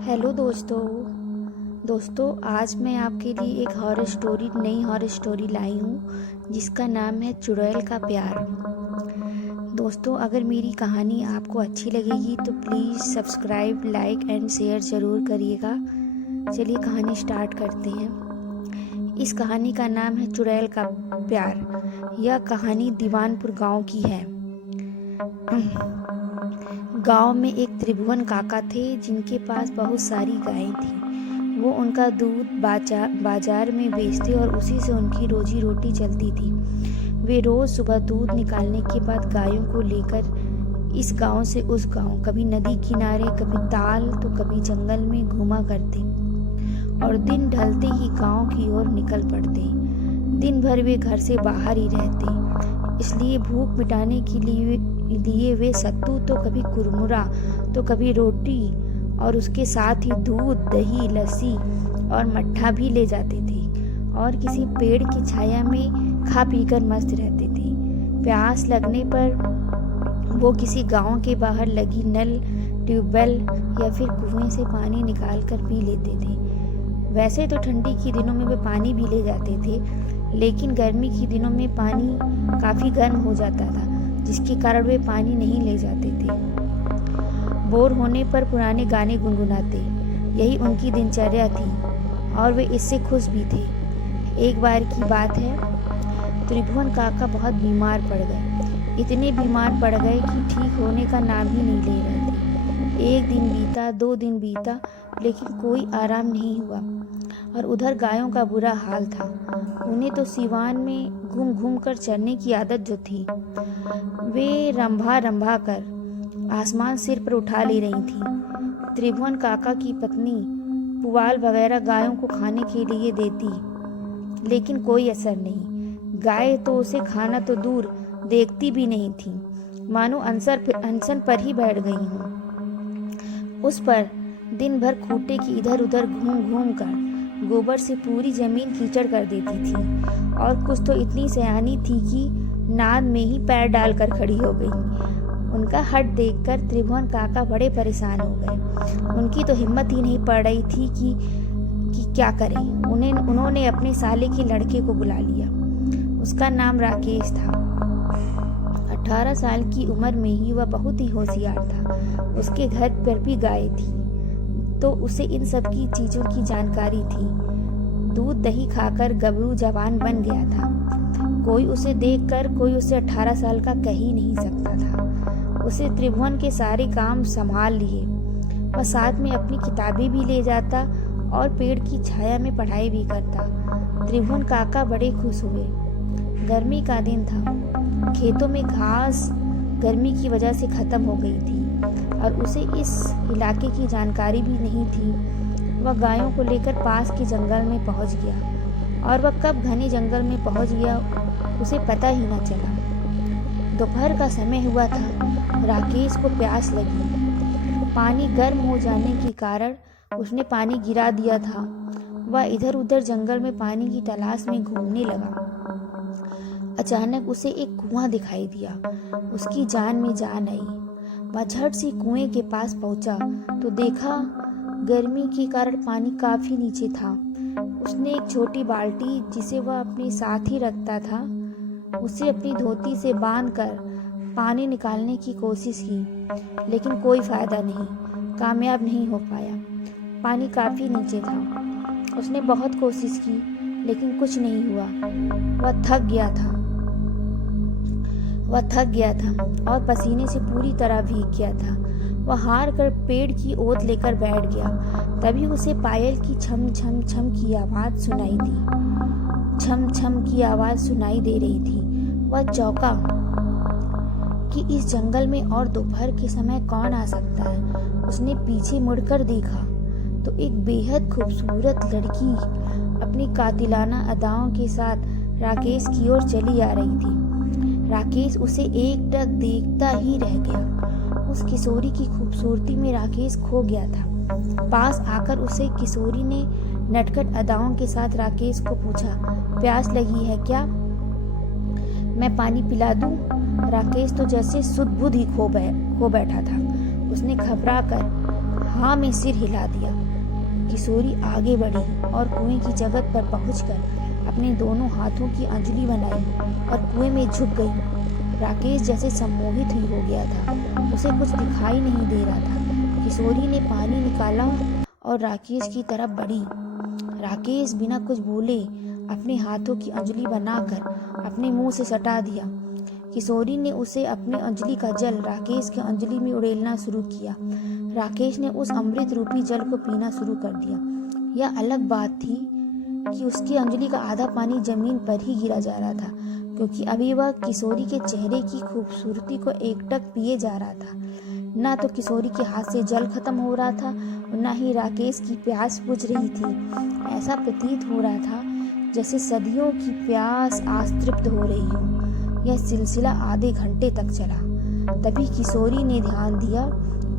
Hello दोस्तों आज मैं आपके लिए एक नई हॉरर स्टोरी लाई हूँ जिसका नाम है चुड़ैल का प्यार। दोस्तों, अगर मेरी कहानी आपको अच्छी लगेगी तो please subscribe, like and share ज़रूर करिएगा। चलिए कहानी स्टार्ट करते हैं। इस कहानी का नाम है चुड़ैल का प्यार। यह कहानी दीवानपुर गांव की है। गांव में एक त्रिभुवन काका थे जिनके पास बहुत सारी गायें थीं। वो उनका दूध बाजार में बेचते और उसी से उनकी रोजी रोटी चलती थी। वे रोज सुबह दूध निकालने के बाद गायों को लेकर इस गांव से उस गांव, कभी नदी किनारे, कभी ताल तो कभी जंगल में घूमा करते और दिन ढलते ही गांव की ओर निकल पड़ते। दिन भर वे घर से बाहर ही रहते, इसलिए भूख मिटाने के लिए वे सत्तू तो कभी कुरमुरा तो कभी रोटी और उसके साथ ही दूध, दही, लस्सी और मट्ठा भी ले जाते थे और किसी पेड़ की छाया में खा पीकर मस्त रहते थे। प्यास लगने पर वो किसी गांव के बाहर लगी नल, ट्यूबवेल या फिर कुएं से पानी निकाल कर पी लेते थे। वैसे तो ठंडी के दिनों में वे पानी भी ले जाते थे, लेकिन गर्मी के दिनों में पानी काफ़ी गर्म हो जाता था, जिसके कारण वे पानी नहीं ले जाते थे। बोर होने पर पुराने गाने गुनगुनाते, यही उनकी दिनचर्या थी और वे इससे खुश भी थे। एक बार की बात है, त्रिभुवन काका बहुत बीमार पड़ गए। इतने बीमार पड़ गए कि ठीक होने का नाम ही नहीं ले रहे थे। एक दिन बीता, 2 दिन बीता, लेकिन कोई आराम नहीं हुआ। और उधर गायों का बुरा हाल था। उन्हें तो सिवान में घूम घूम कर चरने की आदत जो थी, वे रंभा रंभा कर आसमान सिर पर उठा ले रही थी। त्रिभुवन काका की पत्नी पुआल वगैरह गायों को खाने के लिए देती, लेकिन कोई असर नहीं। गाय तो उसे खाना तो दूर देखती भी नहीं थी, मानो अनशन पर ही बैठ गई हूँ। उस पर दिन भर खूंटे की इधर उधर घूम घूम कर गोबर से पूरी जमीन कीचड़ कर देती थी और कुछ तो इतनी सयानी थी कि नाद में ही पैर डालकर खड़ी हो गई। उनका हट देखकर त्रिभुवन काका बड़े परेशान हो गए। उनकी तो हिम्मत ही नहीं पड़ रही थी कि क्या करें। उन्होंने अपने साले के लड़के को बुला लिया। उसका नाम राकेश था। 18 साल की उम्र में ही वह बहुत ही होशियार था। उसके घर पर भी गाय थी, तो उसे इन सब की चीज़ों की जानकारी थी। दूध दही खाकर गबरू जवान बन गया था। कोई उसे देखकर कोई उसे 18 साल का कह ही नहीं सकता था। उसे त्रिभुवन के सारे काम संभाल लिए। वह साथ में अपनी किताबें भी ले जाता और पेड़ की छाया में पढ़ाई भी करता। त्रिभुवन काका बड़े खुश हुए। गर्मी का दिन था। खेतों में घास गर्मी की वजह से खत्म हो गई थी और उसे इस इलाके की जानकारी भी नहीं थी। वह गायों को लेकर पास के जंगल में पहुंच गया और वह कब घने जंगल में पहुंच गया उसे पता ही न चला। दोपहर का समय हुआ था। राकेश को प्यास लगी। पानी गर्म हो जाने के कारण उसने पानी गिरा दिया था। वह इधर उधर जंगल में पानी की तलाश में घूमने लगा। अचानक उसे एक कुआं दिखाई दिया। उसकी जान में जान आई। वह झट से कुएं के पास पहुंचा तो देखा गर्मी के कारण पानी काफी नीचे था। उसने एक छोटी बाल्टी, जिसे वह अपने साथ ही रखता था, उसे अपनी धोती से बांधकर पानी निकालने की कोशिश की, लेकिन कोई फायदा नहीं, कामयाब नहीं हो पाया। पानी काफी नीचे था। उसने बहुत कोशिश की, लेकिन कुछ नहीं हुआ। वह थक गया था और पसीने से पूरी तरह भीग गया था। वह हार कर पेड़ की ओट लेकर बैठ गया। तभी उसे पायल की छम छम छम की आवाज सुनाई दी। छम छम की आवाज सुनाई दे रही थी। वह चौंका कि इस जंगल में और दोपहर के समय कौन आ सकता है। उसने पीछे मुड़कर देखा तो एक बेहद खूबसूरत लड़की अपनी कातिलाना अदाओं के साथ राकेश की ओर चली आ रही थी। राकेश उसे एकटक देखता ही रह गया। उस किशोरी की खूबसूरती में राकेश खो गया था। पास आकर उसे किशोरी ने नटखट अदाओं के साथ राकेश को पूछा, प्यास लगी है क्या? मैं पानी पिला दूं? राकेश तो जैसे सुध बुध ही खो बैठा था। उसने घबरा कर हाँ में सिर हिला दिया। किशोरी आगे बढ़ी और कुएं की जगह पर पहुंचकर अपने दोनों हाथों की अंजलि बनाई और कुएं में झुक गई। राकेश जैसे सम्मोहित ही हो गया था, उसे कुछ दिखाई नहीं दे रहा था। किशोरी ने पानी निकाला और राकेश की तरफ बढ़ी। राकेश बिना कुछ बोले अपने हाथों की अंजलि बनाकर अपने मुंह से सटा दिया। किशोरी ने उसे अपनी अंजलि का जल राकेश की अंजलि में उड़ेलना शुरू किया। राकेश ने उस अमृत रूपी जल को पीना शुरू कर दिया। यह अलग बात थी कि उसकी अंजलि का आधा पानी जमीन पर ही गिरा जा रहा था, क्योंकि अभी वह किशोरी के चेहरे की खूबसूरती को एकटक पिए जा रहा था। ना तो किशोरी के हाथ से जल खत्म हो रहा था और ना ही राकेश की प्यास बुझ रही थी। ऐसा प्रतीत हो रहा था जैसे सदियों की प्यास आज तृप्त हो रही हो। यह सिलसिला आधे घंटे तक चला। तभी किशोरी ने ध्यान दिया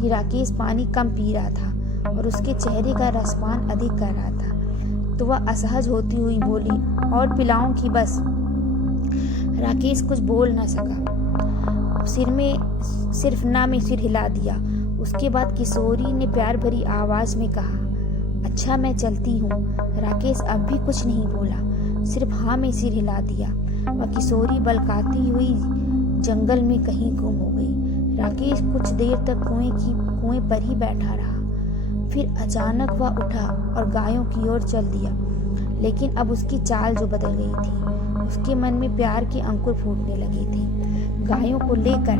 कि राकेश पानी कम पी रहा था और उसके चेहरे का रसपान अधिक कर रहा था, तो वह असहज होती हुई बोली, और पिलाऊं कि बस? राकेश कुछ बोल न सका, सिर्फ ना में सिर हिला दिया। उसके बाद किशोरी ने प्यार भरी आवाज में कहा, अच्छा मैं चलती हूँ। राकेश अब भी कुछ नहीं बोला, सिर्फ हाँ में सिर हिला दिया। वह किशोरी बलकाती हुई जंगल में कहीं गुम हो गई। राकेश कुछ देर तक कुएं पर ही बैठा रहा। फिर अचानक वह उठा और गायों की ओर चल दिया। लेकिन अब उसकी चाल जो बदल गई थी, उसके मन में प्यार के अंकुर फूटने लगे थे। गायों को लेकर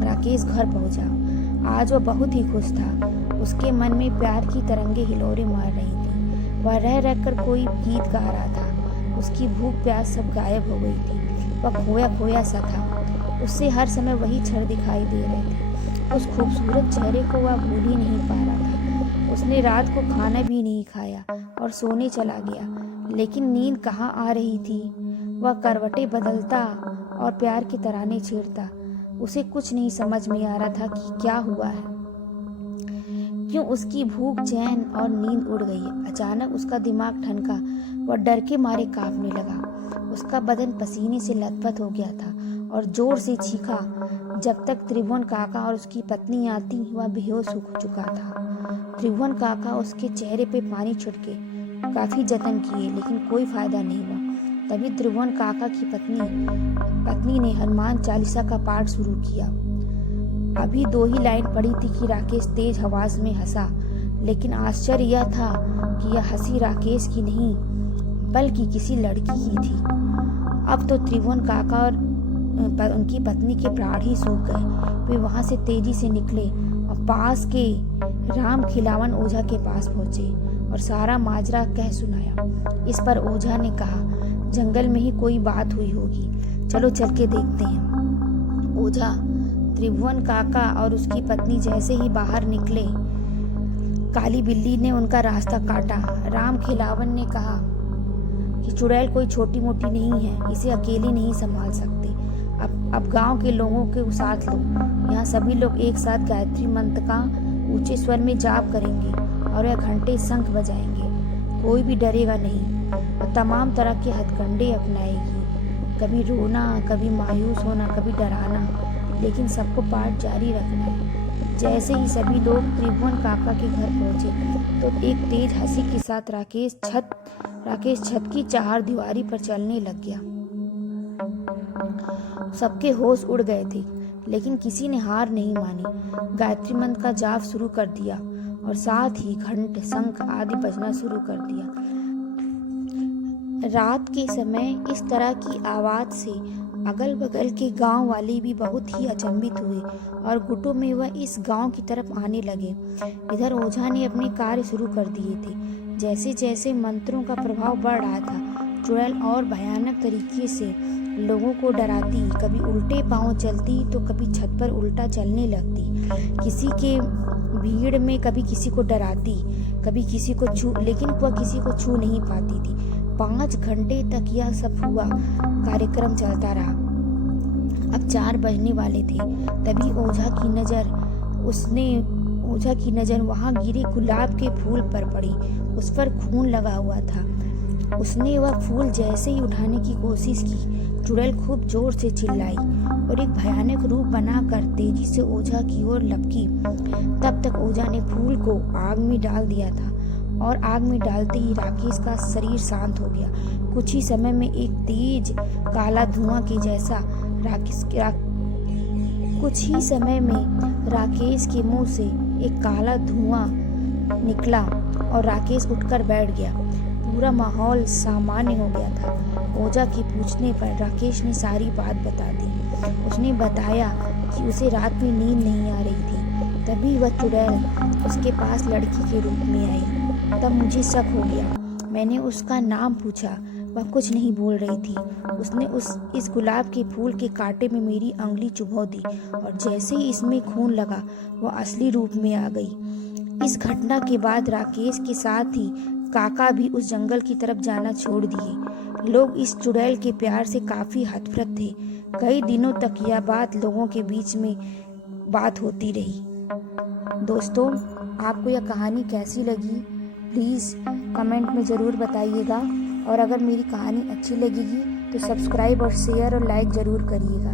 राकेश घर पहुंचा। आज वह बहुत ही खुश था। उसके मन में प्यार की तरंगे हिलोरे मार रही थी। वह रह रहकर कोई गीत गा रहा था। उसकी भूख प्यास सब गायब हो गई थी। वह खोया खोया सा था। उससे हर समय वही क्षण दिखाई दे रहे थे। उस खूबसूरत चेहरे को वह भूल ही नहीं पा रहा था। उसने रात को खाना भी नहीं खाया और सोने चला गया, लेकिन नींद कहाँ आ रही थी। वह करवटें बदलता और प्यार के तराने छेड़ता। उसे कुछ नहीं समझ में आ रहा था कि क्या हुआ है, क्यों उसकी भूख, चैन और नींद उड़ गई। अचानक उसका दिमाग ठनका। वह डर के मारे कांपने लगा। उसका बदन पसीने से लथपथ हो गया था और जोर से चीखा। जब तक त्रिभुवन काका और उसकी पत्नी आती, वह बेहोश हो चुका था। त्रिभुवन काका उसके चेहरे पे पानी छिड़के काफी जतन किए, लेकिन कोई फायदा नहीं हुआ। तभी त्रिभुवन काका की पत्नी ने हनुमान चालीसा का पाठ शुरू किया। अभी 2 ही लाइन पड़ी थी कि राकेश तेज आवाज में हंसा, लेकिन आश्चर्य यह था कि यह हंसी राकेश की नहीं बल्कि किसी लड़की की थी। अब तो त्रिभुवन काका और उनकी पत्नी के प्राण ही सूख गए। वे वहां से तेजी से निकले और पास के राम खिलावन ओझा के पास पहुंचे और सारा माजरा कह सुनाया। इस पर ओझा ने कहा, जंगल में ही कोई बात हुई होगी, चलो चल के देखते हैं। ओझा त्रिभुवन काका और उसकी पत्नी जैसे ही बाहर निकले, काली बिल्ली ने उनका रास्ता काटा। राम खिलावन ने कहा कि चुड़ैल कोई छोटी मोटी नहीं है, इसे अकेले नहीं संभाल सकते। अब गांव के लोगों के साथ लो। यहाँ सभी लोग एक साथ गायत्री मंत्र का ऊंचे स्वर में जाप करेंगे और यह घंटे शंख बजाएंगे। कोई भी डरेगा नहीं और तमाम तरह के हथकंडे अपनाएगी। कभी रोना, कभी मायूस होना, कभी डराना, लेकिन सबको पाठ जारी रखना है। जैसे ही सभी लोग त्रिभुवन काका के घर पहुंचे तो एक तेज हंसी के साथ राकेश छत की चारदीवारी पर चलने लग गया। सबके होश उड़ गए थे, लेकिन किसी ने हार नहीं मानी। गायत्री मंत्र का जाप शुरू कर दिया और साथ ही घंट, शंख आदि बजना शुरू कर दिया। रात के समय इस तरह की आवाज से अगल बगल के गांव वाले भी बहुत ही अचंभित हुए और गुटों में वह इस गांव की तरफ आने लगे। इधर ओझा ने अपने कार्य शुरू कर दिए थे। जैसे जैसे मंत्रों का प्रभाव बढ़ रहा था, चुड़ैल और भयानक तरीके से लोगों को डराती, कभी उल्टे पांव चलती तो कभी छत पर उल्टा चलने लगती, किसी के भीड़ में कभी किसी को डराती, कभी किसी को लेकिन वह किसी को छू नहीं पाती थी। 5 घंटे तक यह सब हुआ। कार्यक्रम चलता रहा। अब 4 बजने वाले थे। तभी ओझा की नजर वहां गिरे गुलाब के फूल पर पड़ी। उस पर खून लगा हुआ था। उसने वह फूल जैसे ही उठाने की कोशिश की, चुड़ैल खूब जोर से चिल्लाई और एक भयानक रूप बनाकर तेजी से ओझा की ओर लपकी। तब तक ओझा ने फूल को आग में डाल दिया था और आग में डालते ही राकेश का शरीर शांत हो गया। कुछ ही समय में एक तेज काला धुआं के जैसा राकेश के मुंह से एक काला धुआं निकला और राकेश उठकर बैठ गया। पूरा माहौल सामान्य हो गया था। ओझा के पूछने पर राकेश ने सारी बात बता दी। उसने बताया कि उसे रात में नींद नहीं आ रही थी। तभी वह चुड़ैल उसके पास लड़की के रूप में आई। तब मुझे शक हो गया। मैंने उसका नाम पूछा, वह कुछ नहीं बोल रही थी। उसने इस गुलाब के फूल के कांटे में मेरी उंगली चुभो दी और जैसे ही इसमें खून लगा वह असली रूप में आ गई। इस घटना के बाद राकेश के साथ ही काका भी उस जंगल की तरफ जाना छोड़ दिए। लोग इस चुड़ैल के प्यार से काफी हतप्रभ थे। कई दिनों तक यह बात लोगों के बीच में बात होती रही। दोस्तों, आपको यह कहानी कैसी लगी प्लीज़ कमेंट में ज़रूर बताइएगा और अगर मेरी कहानी अच्छी लगेगी तो सब्सक्राइब और शेयर और लाइक ज़रूर करिएगा।